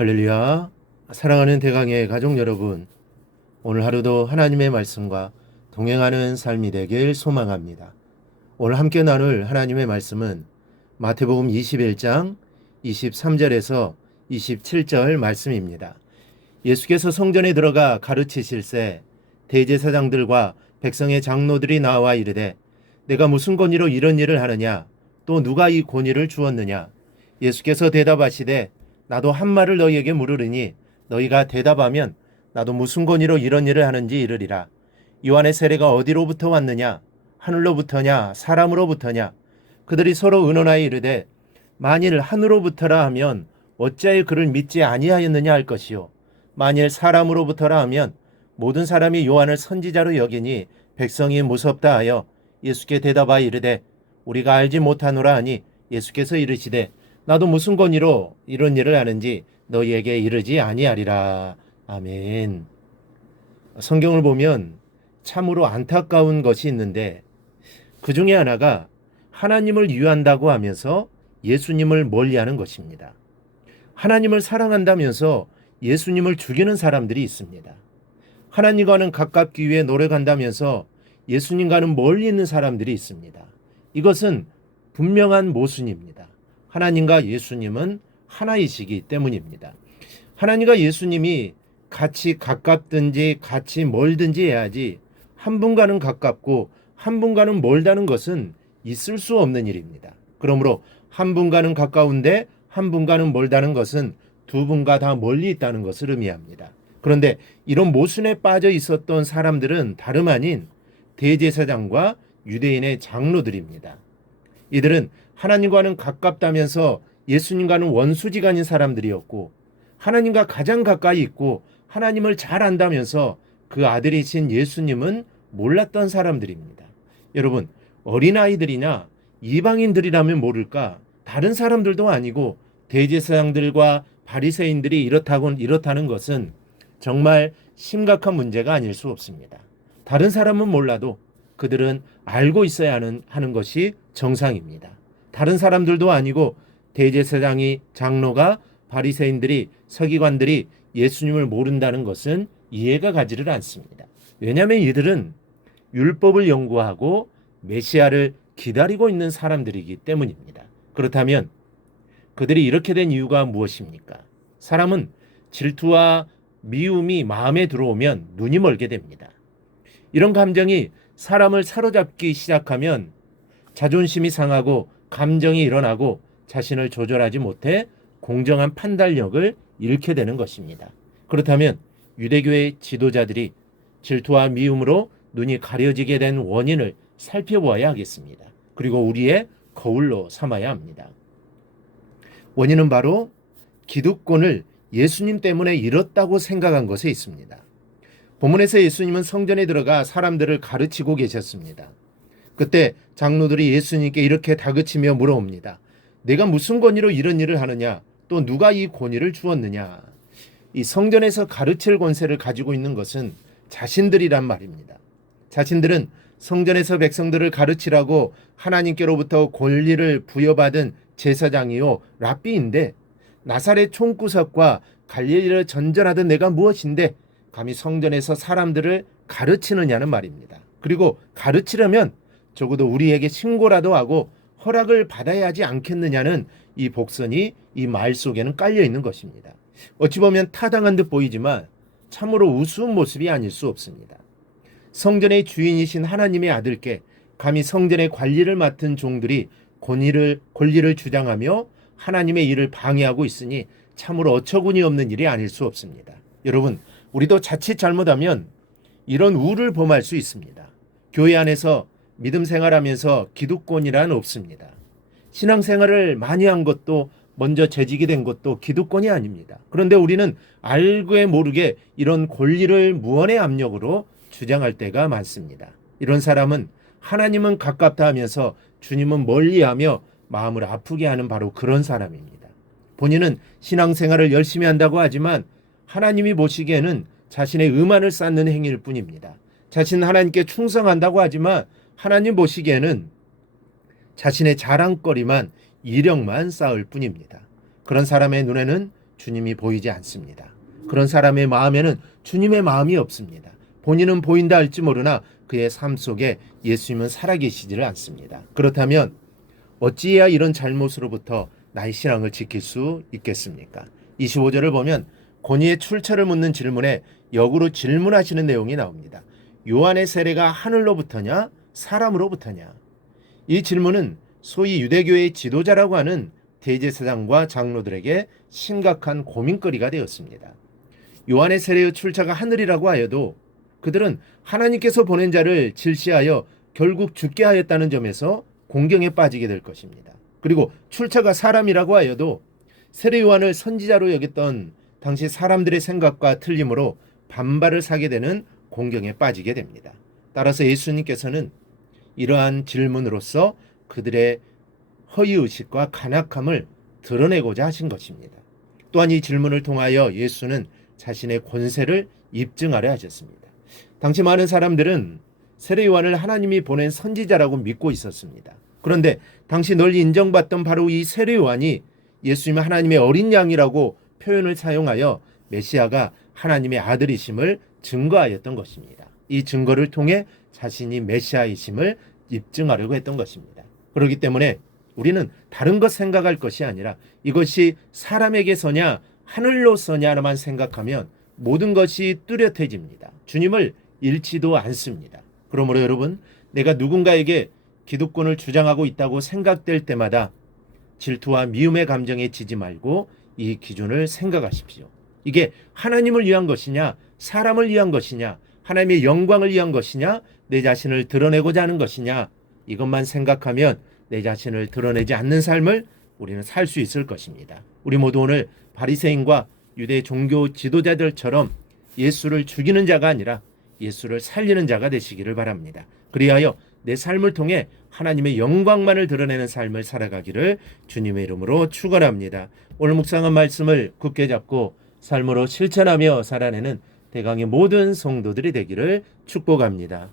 할렐루야. 사랑하는 대강의 가족 여러분, 오늘 하루도 하나님의 말씀과 동행하는 삶이 되길 소망합니다. 오늘 함께 나눌 하나님의 말씀은 마태복음 21장 23절에서 27절 말씀입니다. 예수께서 성전에 들어가 가르치실새 대제사장들과 백성의 장로들이 나와 이르되 내가 무슨 권위로 이런 일을 하느냐, 또 누가 이 권위를 주었느냐. 예수께서 대답하시되 나도 한 말을 너희에게 물으리니 너희가 대답하면 나도 무슨 권위로 이런 일을 하는지 이르리라. 요한의 세례가 어디로부터 왔느냐, 하늘로부터냐 사람으로부터냐. 그들이 서로 의논하여 이르되 만일 하늘로부터라 하면 어찌하여 그를 믿지 아니하였느냐 할 것이요, 만일 사람으로부터라 하면 모든 사람이 요한을 선지자로 여기니 백성이 무섭다 하여 예수께 대답하여 이르되 우리가 알지 못하노라 하니 예수께서 이르시되 나도 무슨 권위로 이런 일을 하는지 너희에게 이르지 아니하리라. 아멘. 성경을 보면 참으로 안타까운 것이 있는데 그 중에 하나가 하나님을 위한다고 하면서 예수님을 멀리하는 것입니다. 하나님을 사랑한다면서 예수님을 죽이는 사람들이 있습니다. 하나님과는 가깝기 위해 노력한다면서 예수님과는 멀리 있는 사람들이 있습니다. 이것은 분명한 모순입니다. 하나님과 예수님은 하나이시기 때문입니다. 하나님과 예수님이 같이 가깝든지 같이 멀든지 해야지 한 분과는 가깝고 한 분과는 멀다는 것은 있을 수 없는 일입니다. 그러므로 한 분과는 가까운데 한 분과는 멀다는 것은 두 분과 다 멀리 있다는 것을 의미합니다. 그런데 이런 모순에 빠져 있었던 사람들은 다름 아닌 대제사장과 유대인의 장로들입니다. 이들은 하나님과는 가깝다면서 예수님과는 원수지간인 사람들이었고, 하나님과 가장 가까이 있고 하나님을 잘 안다면서 그 아들이신 예수님은 몰랐던 사람들입니다. 여러분, 어린아이들이나 이방인들이라면 모를까 다른 사람들도 아니고 대제사장들과 바리새인들이 이렇다는 것은 정말 심각한 문제가 아닐 수 없습니다. 다른 사람은 몰라도 그들은 알고 있어야 하는 것이 정상입니다. 다른 사람들도 아니고 대제사장이, 장로가, 바리새인들이, 서기관들이 예수님을 모른다는 것은 이해가 가지를 않습니다. 왜냐하면 이들은 율법을 연구하고 메시아를 기다리고 있는 사람들이기 때문입니다. 그렇다면 그들이 이렇게 된 이유가 무엇입니까? 사람은 질투와 미움이 마음에 들어오면 눈이 멀게 됩니다. 이런 감정이 사람을 사로잡기 시작하면 자존심이 상하고 감정이 일어나고 자신을 조절하지 못해 공정한 판단력을 잃게 되는 것입니다. 그렇다면 유대교의 지도자들이 질투와 미움으로 눈이 가려지게 된 원인을 살펴보아야 하겠습니다. 그리고 우리의 거울로 삼아야 합니다. 원인은 바로 기득권을 예수님 때문에 잃었다고 생각한 것에 있습니다. 본문에서 예수님은 성전에 들어가 사람들을 가르치고 계셨습니다. 그때 장로들이 예수님께 이렇게 다그치며 물어옵니다. 내가 무슨 권위로 이런 일을 하느냐? 또 누가 이 권위를 주었느냐? 이 성전에서 가르칠 권세를 가지고 있는 것은 자신들이란 말입니다. 자신들은 성전에서 백성들을 가르치라고 하나님께로부터 권리를 부여받은 제사장이요 랍비인데, 나사렛 총구석과 갈릴리를 전전하던 내가 무엇인데 감히 성전에서 사람들을 가르치느냐는 말입니다. 그리고 가르치려면 적어도 우리에게 신고라도 하고 허락을 받아야 하지 않겠느냐는 이 복선이 이 말 속에는 깔려 있는 것입니다. 어찌 보면 타당한 듯 보이지만 참으로 우스운 모습이 아닐 수 없습니다. 성전의 주인이신 하나님의 아들께 감히 성전의 관리를 맡은 종들이 권리를 주장하며 하나님의 일을 방해하고 있으니 참으로 어처구니 없는 일이 아닐 수 없습니다. 여러분, 우리도 자칫 잘못하면 이런 우를 범할 수 있습니다. 교회 안에서 믿음 생활하면서 기득권이란 없습니다. 신앙생활을 많이 한 것도, 먼저 재직이 된 것도 기득권이 아닙니다. 그런데 우리는 알게 모르게 이런 권리를 무언의 압력으로 주장할 때가 많습니다. 이런 사람은 하나님은 가깝다 하면서 주님은 멀리하며 마음을 아프게 하는 바로 그런 사람입니다. 본인은 신앙생활을 열심히 한다고 하지만 하나님이 보시기에는 자신의 의만을 쌓는 행위일 뿐입니다. 자신은 하나님께 충성한다고 하지만 하나님 보시기에는 자신의 자랑거리만, 이력만 쌓을 뿐입니다. 그런 사람의 눈에는 주님이 보이지 않습니다. 그런 사람의 마음에는 주님의 마음이 없습니다. 본인은 보인다 할지 모르나 그의 삶 속에 예수님은 살아계시지를 않습니다. 그렇다면 어찌해야 이런 잘못으로부터 나의 신앙을 지킬 수 있겠습니까? 25절을 보면 권위의 출처를 묻는 질문에 역으로 질문하시는 내용이 나옵니다. 요한의 세례가 하늘로부터냐 사람으로부터냐? 이 질문은 소위 유대교의 지도자라고 하는 대제사장과 장로들에게 심각한 고민거리가 되었습니다. 요한의 세례의 출처가 하늘이라고 하여도 그들은 하나님께서 보낸 자를 질시하여 결국 죽게 하였다는 점에서 공경에 빠지게 될 것입니다. 그리고 출처가 사람이라고 하여도 세례 요한을 선지자로 여겼던 당시 사람들의 생각과 틀림으로 반발을 사게 되는 공경에 빠지게 됩니다. 따라서 예수님께서는 이러한 질문으로써 그들의 허위의식과 간악함을 드러내고자 하신 것입니다. 또한 이 질문을 통하여 예수는 자신의 권세를 입증하려 하셨습니다. 당시 많은 사람들은 세례 요한을 하나님이 보낸 선지자라고 믿고 있었습니다. 그런데 당시 널리 인정받던 바로 이 세례 요한이 예수님은 하나님의 어린 양이라고 표현을 사용하여 메시아가 하나님의 아들이심을 증거하였던 것입니다. 이 증거를 통해 자신이 메시아이심을 입증하려고 했던 것입니다. 그렇기 때문에 우리는 다른 것 생각할 것이 아니라 이것이 사람에게서냐 하늘로서냐만 생각하면 모든 것이 뚜렷해집니다. 주님을 잃지도 않습니다. 그러므로 여러분, 내가 누군가에게 기득권을 주장하고 있다고 생각될 때마다 질투와 미움의 감정에 지지 말고 이 기준을 생각하십시오. 이게 하나님을 위한 것이냐, 사람을 위한 것이냐, 하나님의 영광을 위한 것이냐, 내 자신을 드러내고자 하는 것이냐, 이것만 생각하면 내 자신을 드러내지 않는 삶을 우리는 살 수 있을 것입니다. 우리 모두 오늘 바리새인과 유대 종교 지도자들처럼 예수를 죽이는 자가 아니라 예수를 살리는 자가 되시기를 바랍니다. 그리하여 내 삶을 통해 하나님의 영광만을 드러내는 삶을 살아가기를 주님의 이름으로 축원합니다. 오늘 묵상한 말씀을 굳게 잡고 삶으로 실천하며 살아내는 대강의 모든 성도들이 되기를 축복합니다.